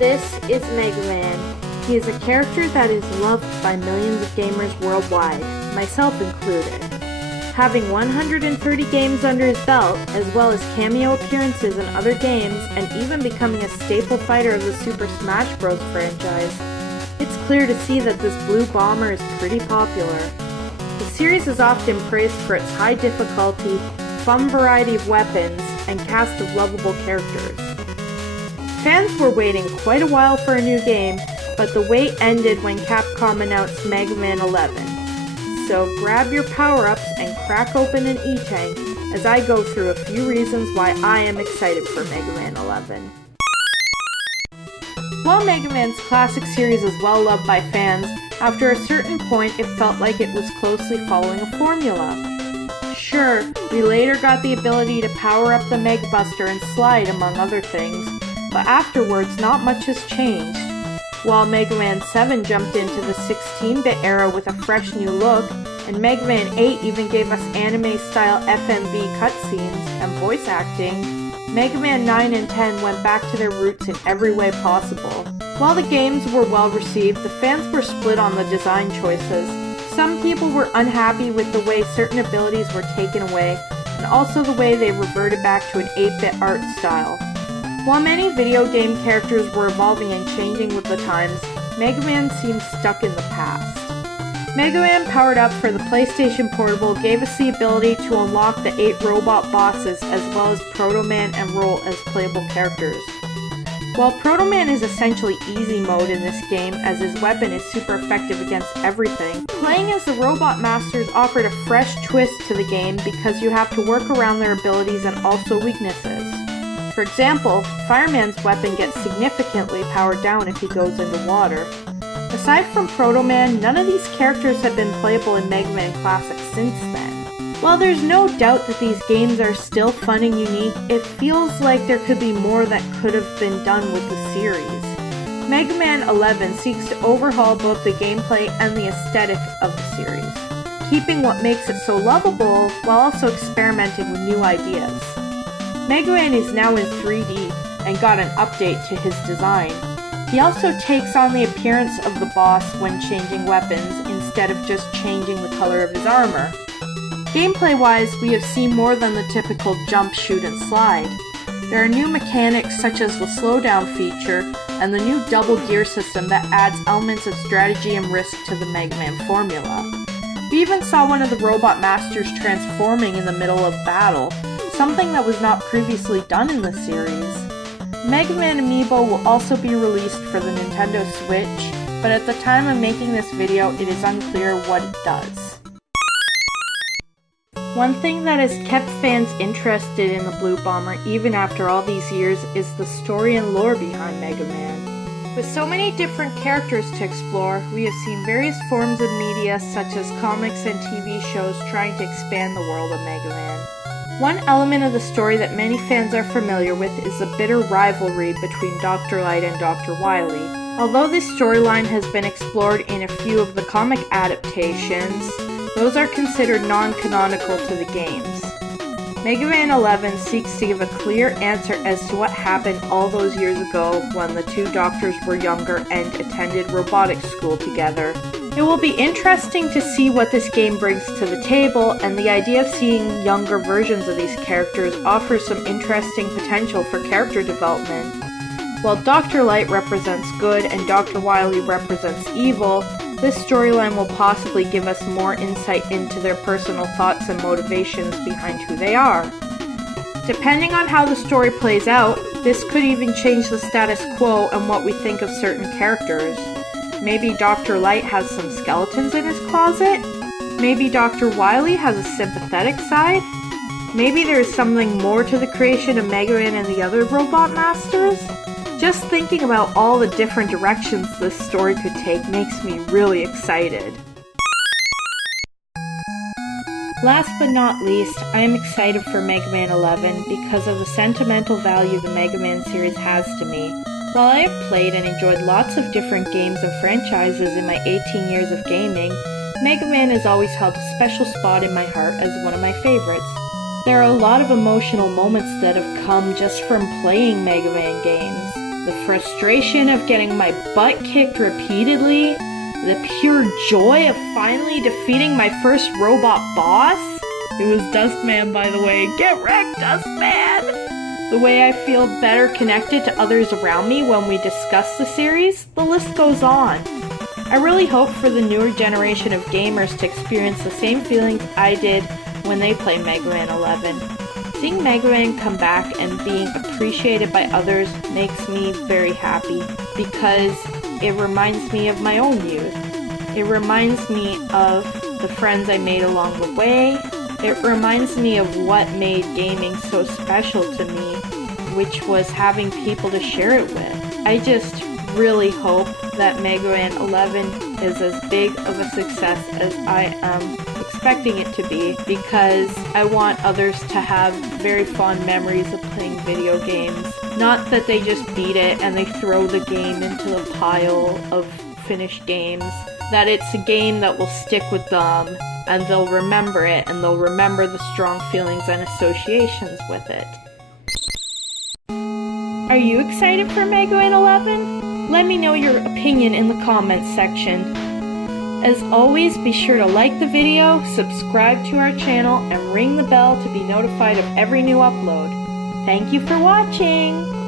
This is Mega Man. He is a character that is loved by millions of gamers worldwide, myself included. Having 130 games under his belt, as well as cameo appearances in other games, and even becoming a staple fighter of the Super Smash Bros. Franchise, it's clear to see that this blue bomber is pretty popular. The series is often praised for its high difficulty, fun variety of weapons, and cast of lovable characters. Fans were waiting quite a while for a new game, but the wait ended when Capcom announced Mega Man 11. So grab your power-ups and crack open an E-Tank as I go through a few reasons why I am excited for Mega Man 11. While Mega Man's classic series is well loved by fans, after a certain point it felt like it was closely following a formula. Sure, we later got the ability to power up the Mega Buster and Slide among other things, but afterwards not much has changed. While Mega Man 7 jumped into the 16-bit era with a fresh new look, and Mega Man 8 even gave us anime-style FMV cutscenes and voice acting, Mega Man 9 and 10 went back to their roots in every way possible. While the games were well received, the fans were split on the design choices. Some people were unhappy with the way certain abilities were taken away, and also the way they reverted back to an 8-bit art style. While many video game characters were evolving and changing with the times, Mega Man seemed stuck in the past. Mega Man powered up for the PlayStation Portable gave us the ability to unlock the 8 robot bosses as well as Proto Man and Roll as playable characters. While Proto Man is essentially easy mode in this game as his weapon is super effective against everything, playing as the Robot Masters offered a fresh twist to the game because you have to work around their abilities and also weaknesses. For example, Fireman's weapon gets significantly powered down if he goes into water. Aside from Proto Man, none of these characters have been playable in Mega Man Classic since then. While there's no doubt that these games are still fun and unique, it feels like there could be more that could have been done with the series. Mega Man 11 seeks to overhaul both the gameplay and the aesthetic of the series, keeping what makes it so lovable while also experimenting with new ideas. Mega Man is now in 3D and got an update to his design. He also takes on the appearance of the boss when changing weapons instead of just changing the color of his armor. Gameplay-wise, we have seen more than the typical jump, shoot, and slide. There are new mechanics such as the slowdown feature and the new double gear system that adds elements of strategy and risk to the Mega Man formula. We even saw one of the Robot Masters transforming in the middle of battle, something that was not previously done in the series. Mega Man Amiibo will also be released for the Nintendo Switch, but at the time of making this video, it is unclear what it does. One thing that has kept fans interested in the Blue Bomber even after all these years is the story and lore behind Mega Man. With so many different characters to explore, we have seen various forms of media such as comics and TV shows trying to expand the world of Mega Man. One element of the story that many fans are familiar with is the bitter rivalry between Dr. Light and Dr. Wily. Although this storyline has been explored in a few of the comic adaptations, those are considered non-canonical to the games. Mega Man 11 seeks to give a clear answer as to what happened all those years ago when the two doctors were younger and attended robotics school together. It will be interesting to see what this game brings to the table, and the idea of seeing younger versions of these characters offers some interesting potential for character development. While Dr. Light represents good and Dr. Wily represents evil, this storyline will possibly give us more insight into their personal thoughts and motivations behind who they are. Depending on how the story plays out, this could even change the status quo and what we think of certain characters. Maybe Dr. Light has some skeletons in his closet? Maybe Dr. Wily has a sympathetic side? Maybe there's something more to the creation of Mega Man and the other Robot Masters? Just thinking about all the different directions this story could take makes me really excited. Last but not least, I am excited for Mega Man 11 because of the sentimental value the Mega Man series has to me. While I have played and enjoyed lots of different games and franchises in my 18 years of gaming, Mega Man has always held a special spot in my heart as one of my favorites. There are a lot of emotional moments that have come just from playing Mega Man games. the frustration of getting my butt kicked repeatedly, the pure joy of finally defeating my first robot boss. It was Dustman, by the way. Get wrecked, Dustman! The way I feel better connected to others around me when we discuss the series, the list goes on. I really hope for the newer generation of gamers to experience the same feelings I did when they play Mega Man 11. Seeing Mega Man come back and being appreciated by others makes me very happy because it reminds me of my own youth. It reminds me of the friends I made along the way. It reminds me of what made gaming so special to me, which was having people to share it with. I just really hope that Mega Man 11 is as big of a success as I am expecting it to be, because I want others to have very fond memories of playing video games. Not that they just beat it and they throw the game into the pile of finished games. That it's a game that will stick with them and they'll remember it and they'll remember the strong feelings and associations with it. Are you excited for Mega Man 11? Let me know your opinion in the comments section. As always, be sure to like the video, subscribe to our channel, and ring the bell to be notified of every new upload. Thank you for watching!